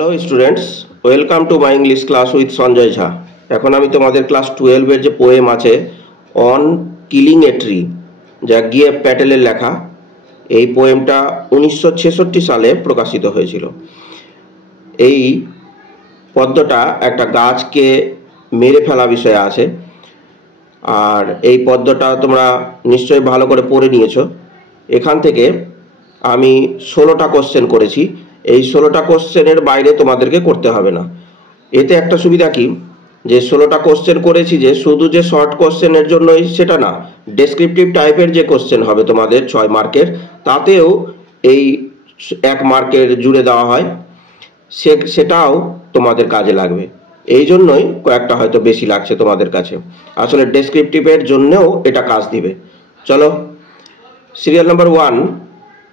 Hello students, welcome to my English class with Sanjay Jha. এখন আমি তোমাদের ক্লাস 12-এর যে পোয়েম আছে অন কিলিং এ ট্রি, যা গিয়ে প্যাটেলের লেখা, এই পোয়েমটা 1966 সালে প্রকাশিত হয়েছিল। এই পদ্যটা একটা গাছকে মেরে ফেলা বিষয়ে আছে, আর এই পদ্যটা তোমরা নিশ্চয়ই ভালো করে পড়ে নিয়েছো। এখান থেকে আমি 16টা কোশ্চেন করেছি। এই 16টা কোশ্চেনের বাইরে তোমাদেরকে করতে হবে না। এতে একটা সুবিধা কি, যে 16টা কোশ্চেন করেছি যে শুধু যে শর্ট কোশ্চেনের জন্যই সেটা না, ডেসক্রিপটিভ টাইপের যে কোশ্চেন হবে তোমাদের 6 মার্কের, তাতেও এই 1 মার্কের জুড়ে দেওয়া হয়, সেটাও তোমাদের কাজে লাগবে। এই জন্যই কয়েকটা হয়তো বেশি লাগছে তোমাদের কাছে। আসলে ডেসক্রিপটিভের জন্যও এটা কাজ দিবে। চলো, serial number 1,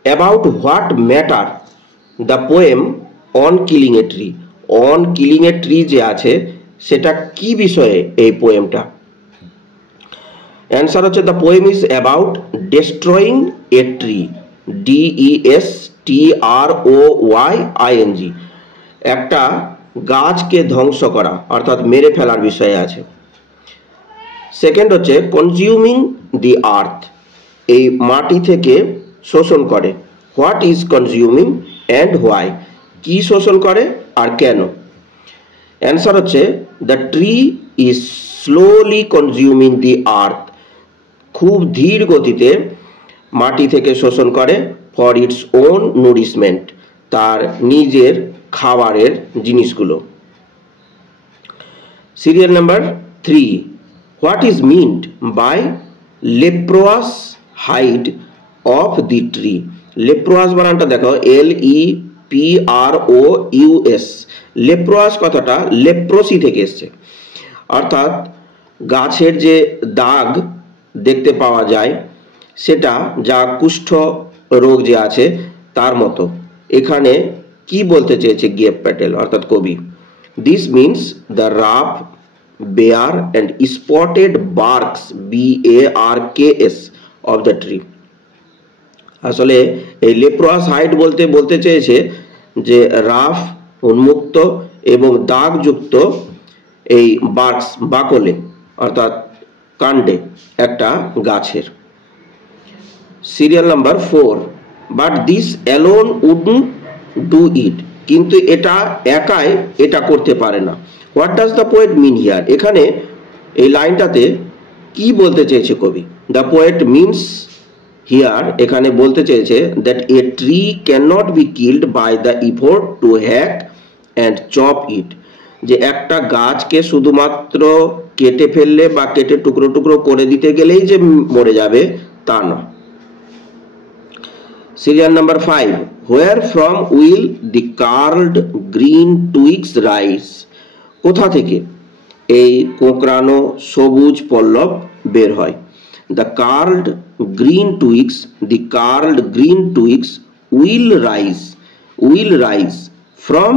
about what matter the poem on killing a tree. On killing a tree যে আছে, সেটা কি বিষয়ে এই পোয়েমটা? অ্যান্সার হচ্ছে the poem is about destroying a tree, DESTROYING। একটা গাছকে ধ্বংস করা অর্থাৎ মেরে ফেলার বিষয়ে আছে। সেকেন্ড হচ্ছে কনজিউমিং দি আর্থ, এই মাটি থেকে শোষণ করে। What is consuming and why, কি শোষণ করে আর কেন? অ্যান্সার হচ্ছে the tree is slowly consuming the earth, খুব ধীর গতিতে মাটি থেকে শোষণ করে। ফর ইটস ওন নুরিশমেন্ট, তার নিজের খাবারের জিনিসগুলো। Serial number 3, what is meant by leprous hide of the tree. Leprous বানানটা দেখো, LEPROUS। লেপ্রোয়াস কথাটা লেপ্রোসি থেকে এসছে, অর্থাৎ গাছের যে দাগ দেখতে পাওয়া যায় সেটা, যা কুষ্ঠ রোগ যে আছে তার মতো। এখানে কি বলতে চেয়েছে গিয়ে প্যাটেল অর্থাৎ কবি? This means the rough, bare and spotted barks, BARKS of the tree. আসলে এই লেপ্রোয়াস হাইড বলতে চেয়েছে যে রাফ, উন্মুক্ত এবং দাগযুক্ত এই বার্কস, বাকলে অর্থাৎ কাণ্ডে একটা গাছের। Serial number 4, but this alone wouldn't do it, কিন্তু এটা একাই এটা করতে পারে না। What does the poet mean here, এখানে এই লাইনটাতে কি বলতে চেয়েছে কবি? দ্য পোয়েট মিনস হিয়ার, এখানে বলতে চেয়েছে that a tree can not be killed by the effort to hack and chop it, যে একটা গাছকে শুধুমাত্র কেটে ফেললে বা কেটে টুকরো টুকরো করে দিতে গেলেই যে মরে যাবে তা না। Serial number 5, where from will the curled green twigs rise, কোথা থেকে এই কোঁকড়ানো সবুজ পল্লব বের হয়? The curled green twigs, the curled green twigs will rise from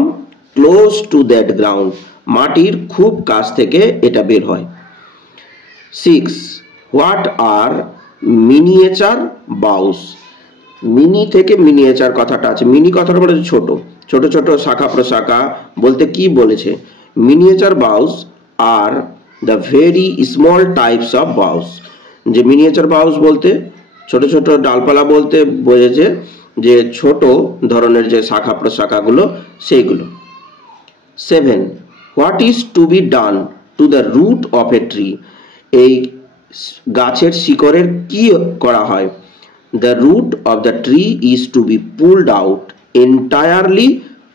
close to that ground, মাটির খুব কাছ থেকে এটা বের হয়। 6, what are miniature boughs. Mini থেকে মিনিয়েচার কথাটা আছে, মিনি কথাটা বলে ছোট ছোট ছোট শাখা প্রশাখা বলতে কি বলেছে? Miniature boughs are the very small types of boughs, যে মিনিয়েচার বাউস বলতে ছোট ছোট ডালপালা বলতে বোঝাচ্ছে যে ছোট ধরনের যে শাখা প্রশাখাগুলো সেইগুলো। 7, what is to be done to the root of a tree, এই গাছের শিকড়ের কি করা হয়? The root of the tree is to be pulled out entirely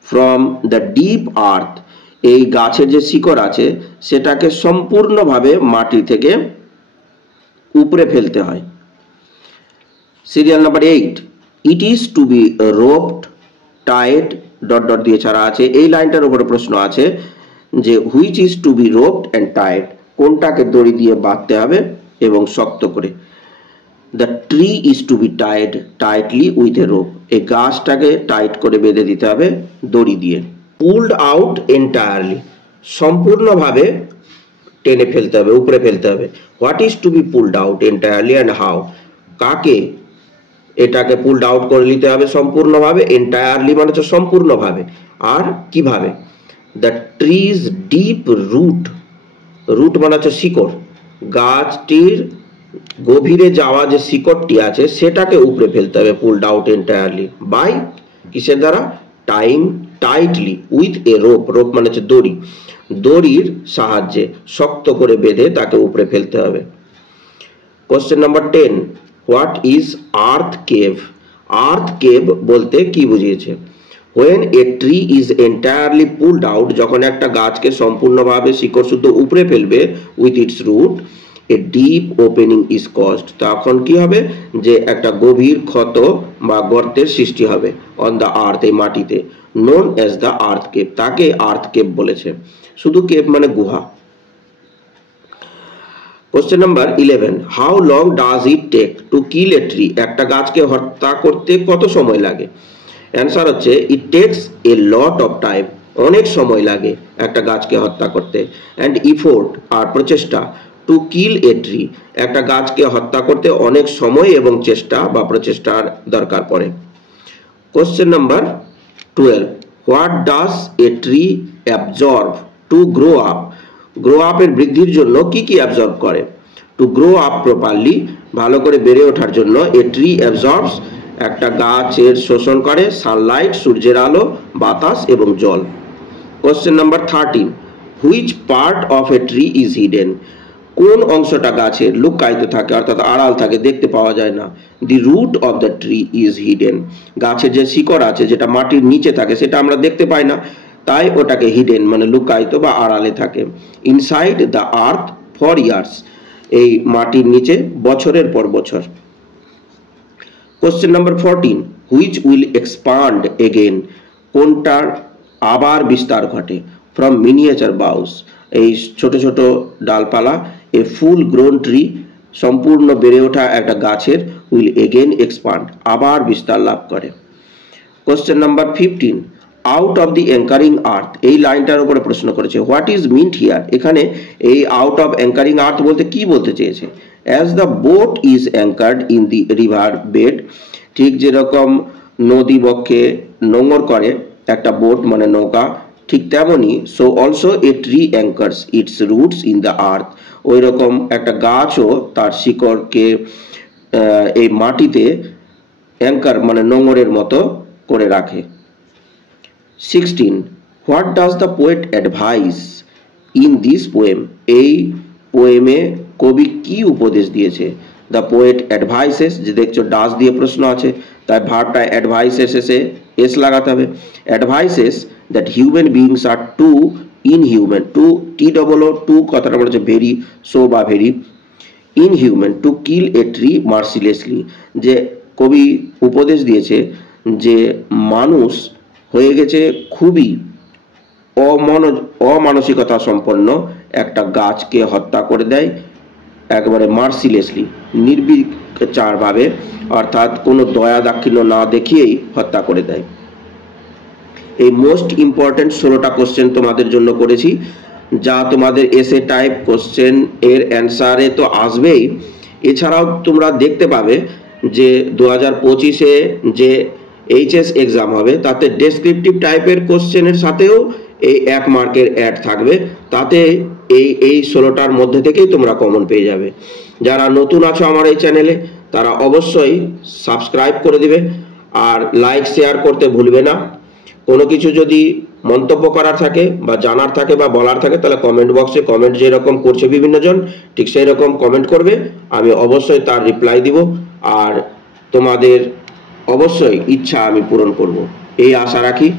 from the deep earth, এই গাছের যে শিকড় আছে সেটাকে সম্পূর্ণভাবে মাটি থেকে উপরে ফেলতে হয়। Serial number 8, it is to be roped tied ... দিয়ে ছাড়া আছে। এই লাইনটার উপরে প্রশ্ন আছে যে which is to be roped and tied, কোনটাকে দড়ি দিয়ে বাঁধতে হবে এবং শক্ত করে? The tree is to be tied tightly with a rope, এই গাছটাকে টাইট করে বেঁধে দিতে হবে দড়ি দিয়ে। pulled out entirely, সম্পূর্ণভাবে টেনে ফেলতে হবে, উপরে ফেলতে হবে। what is to be pulled out entirely and how, কাকে এটাকে পুলড আউট করে নিতে হবে সম্পূর্ণভাবে, এন্টায়ারলি মানে হচ্ছে সম্পূর্ণভাবে। আর কিভাবে? The tree's deep root, root মানে হচ্ছে শিকড়, গাছটির গভীরে যাওয়া যে শিকড়টি আছে সেটাকে উপড়ে ফেলতে হবে পুলড আউট এন্টায়ারলি। বাই কিসের দ্বারা? Time tightly with a rope, rope মানে হচ্ছে দড়ি, দড়ির সাহায্যে শক্ত করে বেঁধে তাকে উপড়ে ফেলতে হবে। Question number 10, what is earth cave? Earth cave বলতে কি বুঝিয়েছে? when a tree is entirely pulled out, যখন একটা গাছকে সম্পূর্ণভাবে শিকড় শুদ্ধ উপড়ে ফেলবে with its root, a deep opening is caused, তখন কি হবে? যে একটা গভীর ক্ষত বা গর্তের সৃষ্টি হবে on the earth, এই মাটিতে, known as the earth cave, তাকে আর্থ কেভ বলেছে। শুধু কেভ মানে গুহা। Question number 11, how long does it take to kill a tree? একটা গাছকে হত্যা করতে কত সময় লাগে? অ্যান্সার হচ্ছে it takes a lot of time, অনেক সময় লাগে একটা গাছকে হত্যা করতে। অ্যান্ড ইফোর্ট আর প্রচেষ্টা, টু কিল এ ট্রি, একটা গাছকে হত্যা করতে অনেক সময় এবং চেষ্টা বা প্রচেষ্টার দরকার পড়ে। Question number 12, what does a tree absorb to grow up? Grow আপের বৃদ্ধির জন্য কি কি অ্যাবজর্ব করে? টু গ্রো আপ প্রপারলি, ভালো করে বেড়ে ওঠার জন্য এ ট্রি অ্যাবজর্বস, একটা গাছের শোষণ করে সানলাইট, সূর্যের আলো, বাতাস এবং জল। Question number 13, which part of a tree is hidden? কোন অংশটা গাছের লুকায়িত থাকে অর্থাৎ আড়াল থাকে, দেখতে পাওয়া যায় না? The root of the tree is hidden, গাছের যে শিকড় আছে যেটা মাটির নিচে থাকে সেটা আমরা দেখতে পাই না, তাই ওটাকে হিডেন মানে লুকায়িত বা আড়ালে থাকে। Inside the earth for years, এই মাটির নিচে বছরের পর বছর। Question number 14, which will expand again? কোনটার আবার বিস্তার ঘটে? ফ্রম মিনিয়েচার বাউস, এই ছোট ছোট ডালপালা, এ ফুল গ্রোন ট্রি, সম্পূর্ণ বেড়ে ওঠা একটা গাছের উইল এগেন এক্সপান্ড, আবার বিস্তার লাভ করে। Question number 15, out of the anchoring earth, এই লাইনটার উপরে প্রশ্ন করেছে। What is meant here? এখানে এই আউট অফ অ্যাঙ্কারিং আর্থ বলতে কি বলতে চেয়েছে? As the BOT is অ্যাঙ্কার্ড in the river bed, ঠিক যেরকম নদী বক্ষে নোঙর করে একটা বোট মানে নৌকা, ঠিক তেমনি so also a tree anchors its roots in the earth, ওই রকম একটা গাছও তার শিকড়কে এই মাটিতে অ্যাঙ্কার মানে নোঙরের মতো করে রাখে। 16, what does the poet advice in this poem? এই পোয়েমে কবি কি উপদেশ দিয়েছে? দ্য পোয়েট অ্যাডভাইসেস, যে দেখছো ডাজ দিয়ে প্রশ্ন আছে তাই ভার্বটা অ্যাডভাইসেস এসে এস লাগাতে হবে। Advises that human beings are too inhuman, too T double O too কথাটা বলা হচ্ছে ভেরি, সো বা very, inhuman to kill a tree mercilessly, যে কবি উপদেশ দিয়েছে যে মানুষ হয়ে গেছে খুবই অমানসিকতা সম্পন্ন একটা গাছকে হত্যা করে দেয় একবারে মার্সিলেসলি, নির্বিচারভাবে, অর্থাৎ কোনো দয়া দাক্ষিণ্য না দেখিয়েই হত্যা করে দেয়। এই মোস্ট ইম্পর্টেন্ট 16টা কোশ্চেন তোমাদের জন্য করেছি, যা তোমাদের এসে টাইপ কোশ্চেন এর অ্যান্সারে তো আসবেই, এছাড়াও তোমরা দেখতে পাবে যে 2025-এ যে এইচএস এক্সাম হবে তাতে ডেসক্রিপটিভ টাইপের কোশ্চেনের সাথেও এই 1 মার্কের অ্যাড থাকবে, তাতে এই 16টার মধ্যে থেকেই তোমরা কমন পেয়ে যাবে। যারা নতুন আছো আমার এই চ্যানেলে তারা অবশ্যই সাবস্ক্রাইব করে দিবে আর লাইক শেয়ার করতে ভুলবে না। কোনো কিছু যদি মন্তব্য করার থাকে বা জানার থাকে বা বলার থাকে তাহলে কমেন্ট বক্সে কমেন্ট যেরকম করছে বিভিন্ন জন ঠিক সেই রকম কমেন্ট করবে, আমি অবশ্যই তার রিপ্লাই দিব আর তোমাদের অবশ্যই ইচ্ছা আমি পূরণ করব, এই আশা রাখি।